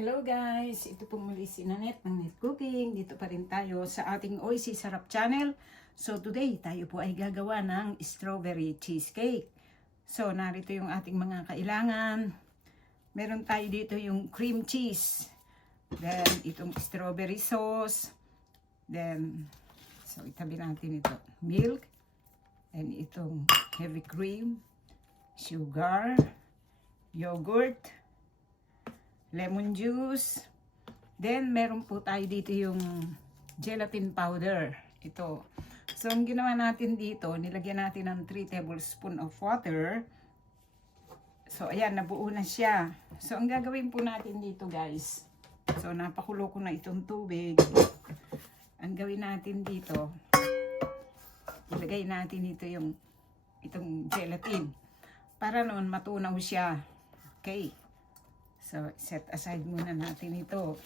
Hello guys! Ito po muli si Nanette ng Net Cooking. Dito pa rin tayo sa ating Oisy Sarap channel. So today tayo po ay gagawa ng strawberry cheesecake. So narito yung ating mga kailangan. Meron tayo dito yung cream cheese. Then itong strawberry sauce. Then so itabi natin ito. Milk. And itong heavy cream. Sugar. Yogurt. Lemon juice. Then, meron po tayo dito yung gelatin powder. Ito. So, ang ginawa natin dito, nilagyan natin ng 3 tablespoon of water. So, ayan, nabuo na siya. So, ang gagawin po natin dito, guys. So, napakulo ko na itong tubig. Ang gawin natin dito, ilagay natin ito itong gelatin. Para noon, matunaw siya. Okay. So, set aside muna natin ito.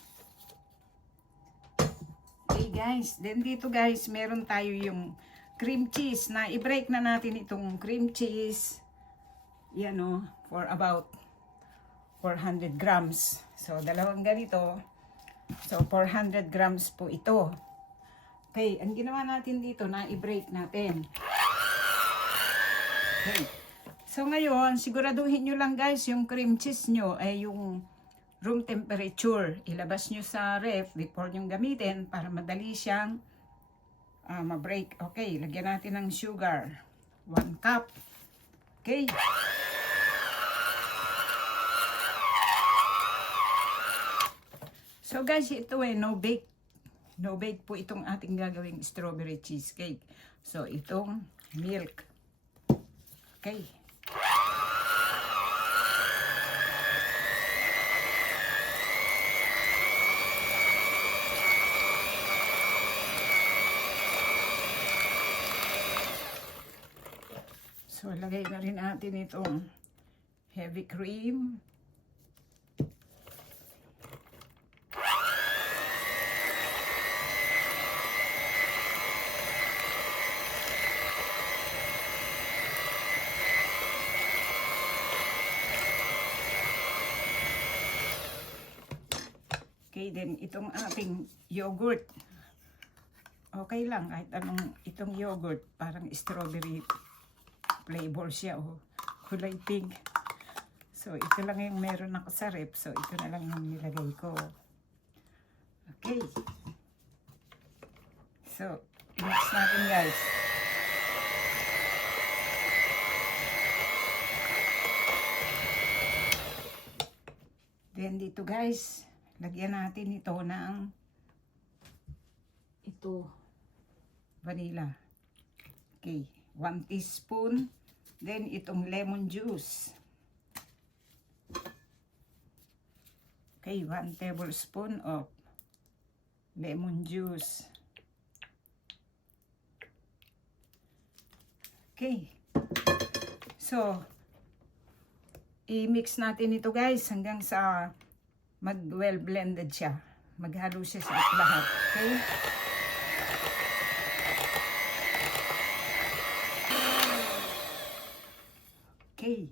Okay guys, then dito guys, meron tayo yung cream cheese na i-break na natin itong cream cheese. Yan o, for about 400 grams. So, dalawang ganito. So, 400 grams po ito. Okay, ang ginawa natin dito na i-break natin. Okay. So ngayon, siguraduhin nyo lang guys, yung cream cheese nyo ay yung room temperature. Ilabas nyo sa ref before nyo gamitin para madali siyang ma-break. Okay, lagyan natin ng sugar. 1 cup. Okay. So guys, ito no bake. No bake po itong ating gagawing strawberry cheesecake. So itong milk. Okay. So, lagay na rin natin itong heavy cream. Okay, then itong ating yogurt. Okay lang, kahit anong itong yogurt, parang strawberry flavor siya, oh. Kulay pink. So, ito lang yung meron ako sa rep. So, ito na lang yung nilagay ko. Okay. So, i-mix natin guys. Then, dito guys, lagyan natin ito ng vanilla. Okay. 1 teaspoon. Then, itong lemon juice. Okay, 1 tablespoon of lemon juice. Okay. So, i-mix natin ito guys hanggang sa mag-well blended siya. Maghalo siya sa lahat. Okay? Okay,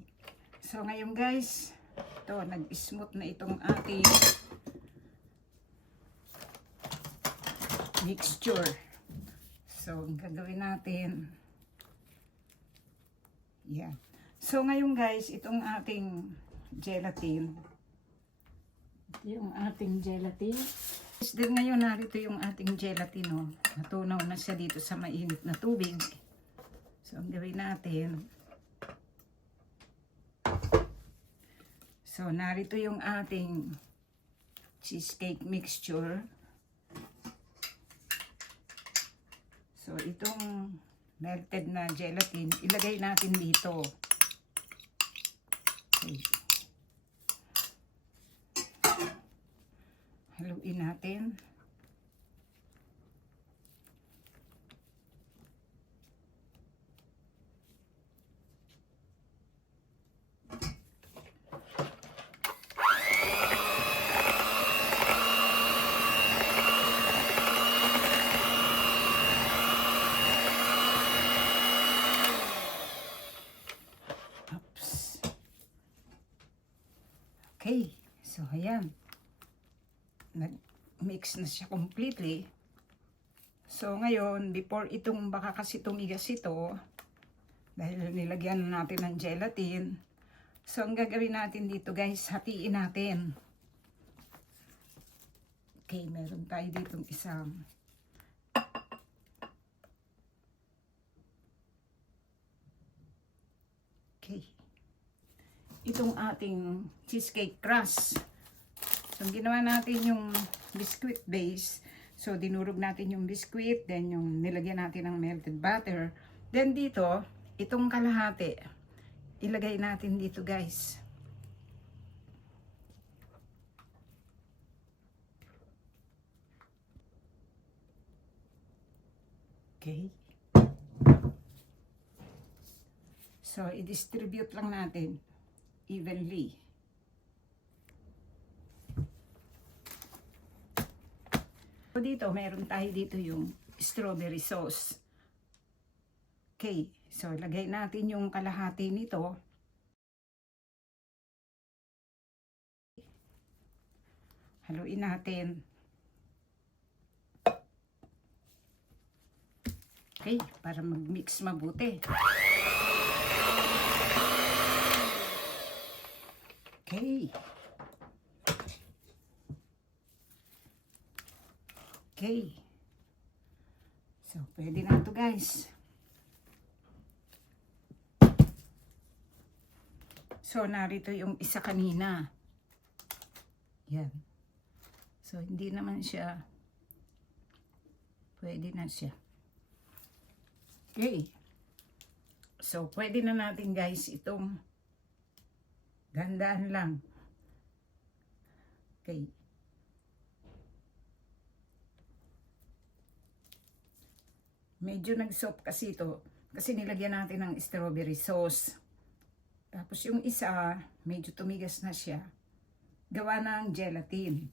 so ngayon guys, ito, nag-smooth na itong ating mixture. So, ang gagawin natin, yan. So, ngayon guys, itong ating gelatin, Then ngayon, narito yung ating gelatin, oh. Natunaw na siya dito sa mainit na tubig. So, ang gawin natin, so, narito yung ating cheesecake mixture. So, itong melted na gelatin, ilagay natin dito. Okay. Haluin natin. Okay, so ayan. nag-mix na siya completely. So ngayon, before itong baka kasi tumigas ito, dahil nilagyan natin ng gelatin, so ang gagawin natin dito guys, hatiin natin. Okay, meron tayo ditong isang okay. Itong ating cheesecake crust. So, ginawa natin yung biscuit base. So, dinurog natin yung biscuit, then yung nilagyan natin ng melted butter. Then dito, itong kalahati, ilagay natin dito guys. Okay. So, i-distribute lang natin evenly. So, dito, meron tayo dito yung strawberry sauce. Okay. So, lagay natin yung kalahati nito. Haluin natin. Okay, para mag-mix mabuti. Okay. Okay. So, pwede na ito guys. So, narito yung isa kanina. Yan. So, hindi naman siya. Pwede na siya. Okay. So, pwede na natin guys itong gandaan lang. Okay. Medyo nag-soft kasi ito. Kasi nilagyan natin ng strawberry sauce. Tapos yung isa, medyo tumigas na siya. Gawa ng gelatin.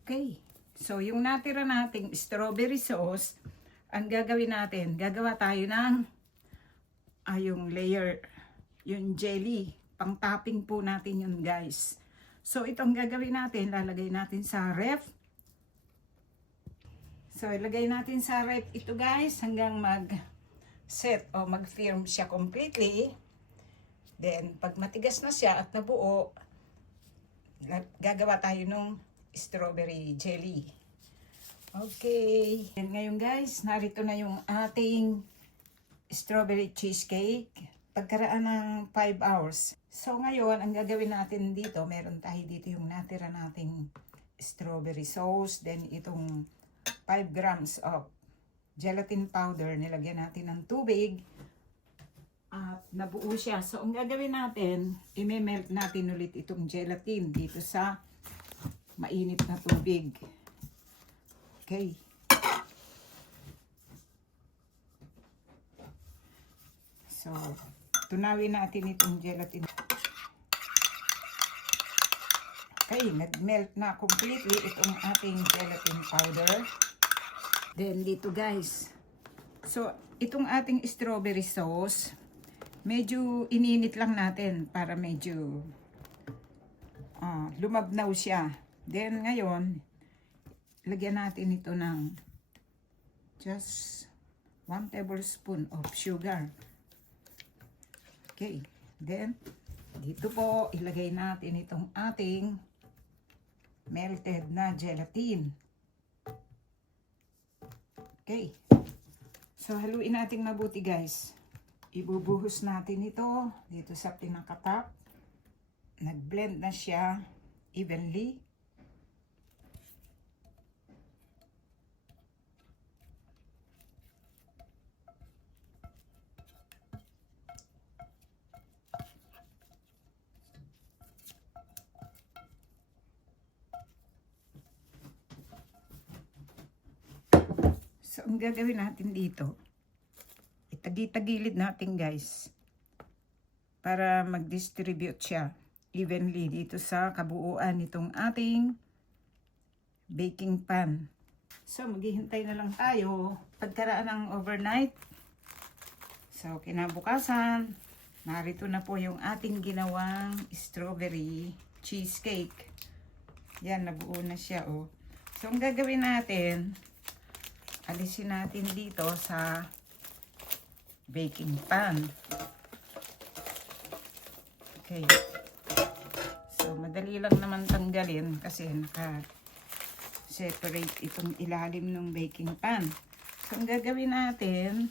Okay. So, yung natira nating strawberry sauce, ang gagawin natin, gagawa tayo ng yung layer, yung jelly. Pang-topping po natin yun guys. So, itong gagawin natin, lalagay natin sa ref. So, ilagay natin sa ref ito guys hanggang mag-set o mag-firm siya completely. Then, pag matigas na siya at nabuo, gagawa tayo ng strawberry jelly. Okay. And ngayon guys, narito na yung ating strawberry cheesecake. Pagkaraan ng 5 hours. So ngayon, ang gagawin natin dito, meron tayo dito yung natira nating strawberry sauce. Then itong 5 grams of gelatin powder. Nilagyan natin ng tubig. At nabuo siya. So ang gagawin natin, i-melt natin ulit itong gelatin dito sa mainit na tubig. Okay. So, tunawin natin itong gelatin. Okay, nag-melt na completely itong ating gelatin powder. Then, dito guys. So, itong ating strawberry sauce, medyo ininit lang natin para medyo lumabnaw siya. Then, ngayon, lagyan natin ito ng just 1 tablespoon of sugar. Okay. Then, dito po, ilagay natin itong ating melted na gelatin. Okay. So, haluin natin mabuti guys. Ibubuhos natin ito dito sa pinakatap. Nag-blend na siya evenly. So, ang gagawin natin dito, itagi-tagilid natin guys, para mag-distribute siya evenly dito sa kabuuan nitong ating baking pan. So, maghihintay na lang tayo pagkaraan ng overnight. So, kinabukasan, narito na po yung ating ginawang strawberry cheesecake. Yan, nabuo na siya, oh. So, ang gagawin natin, alisin natin dito sa baking pan. Okay. So, madali lang naman tanggalin kasi naka-separate itong ilalim ng baking pan. So, ang gagawin natin,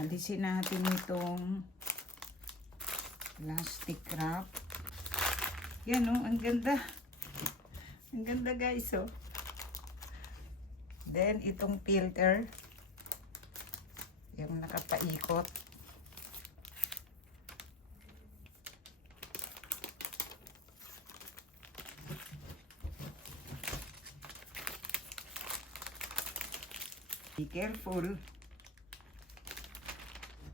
alisin natin itong plastic wrap. Yan, oh, ang ganda. Ang ganda, guys, oh. Then, itong filter, yung nakapaikot. Be careful.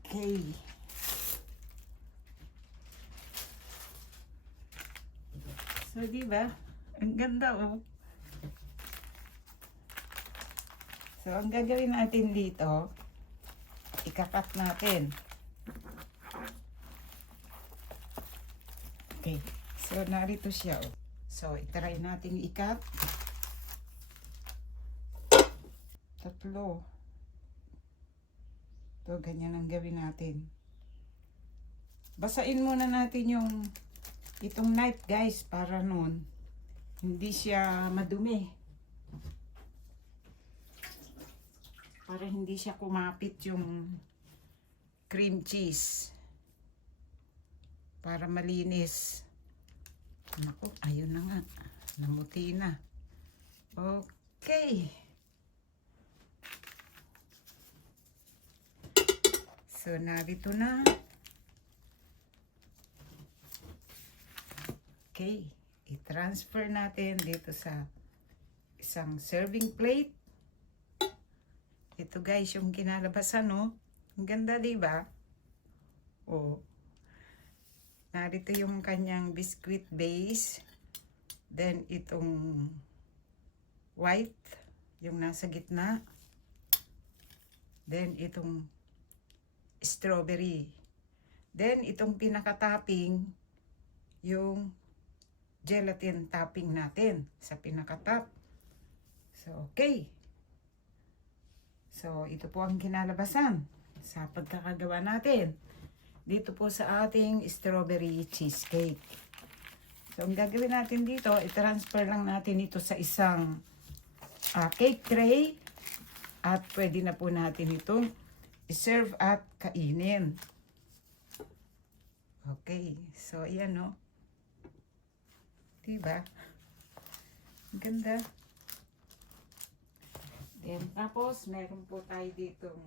Okay. So, diba? Ang ganda, oh. So, ang gagawin natin dito, ikakat natin. Okay. So, narito siya, oh. So, itry natin ikat. Tatlo. Ito, ganyan ang gawin natin. Basain muna natin itong knife, guys, para nun hindi siya madumi. Para hindi siya kumapit yung cream cheese. Para malinis. Naku, ayun na nga. Namuti na. Okay. So, narito na. Okay. I-transfer natin dito sa isang serving plate. Ito, guys, yung kinalabasan, no? Ang ganda, diba? Oh. Narito yung kanyang biscuit base. Then, itong white, yung nasa gitna. Then, itong strawberry. Then, itong pinaka-topping, yung gelatin topping natin sa pinaka-top. So, okay. So, ito po ang kinalabasan sa pagkakagawa natin dito po sa ating strawberry cheesecake. So, ang gagawin natin dito, i-transfer lang natin ito sa isang cake tray at pwede na po natin itong i-serve at kainin. Okay. So, ayan, no? Diba? Ang ganda. Then, tapos, meron po tayo ditong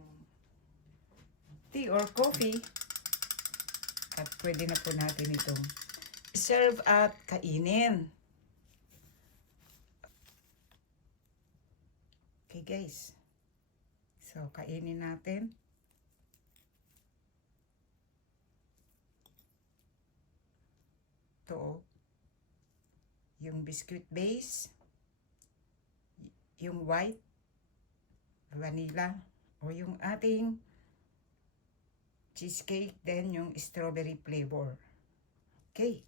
tea or coffee. At pwede na po natin itong serve at kainin. Okay, guys. So, kainin natin. Ito, yung biscuit base, yung white, vanilla, o yung ating cheesecake, then yung strawberry flavor. Okay.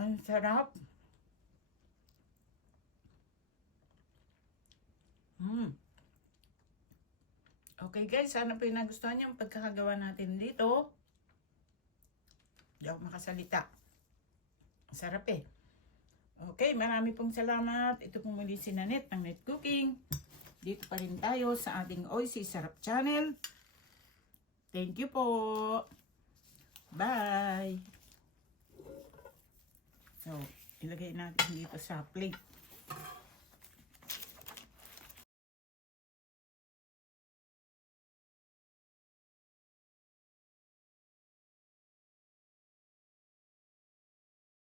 Ang sarap. Okay, guys, sana po yung nagustuhan niyo ang pagkakagawa natin dito. Hindi ako makasalita. Sarap eh. Okay, marami pong salamat. Ito pong muli si Nanette ng Net Cooking. Dito pa rin tayo sa ating Oisy Sarap Channel. Thank you po. Bye. So, ilagay natin dito sa plate.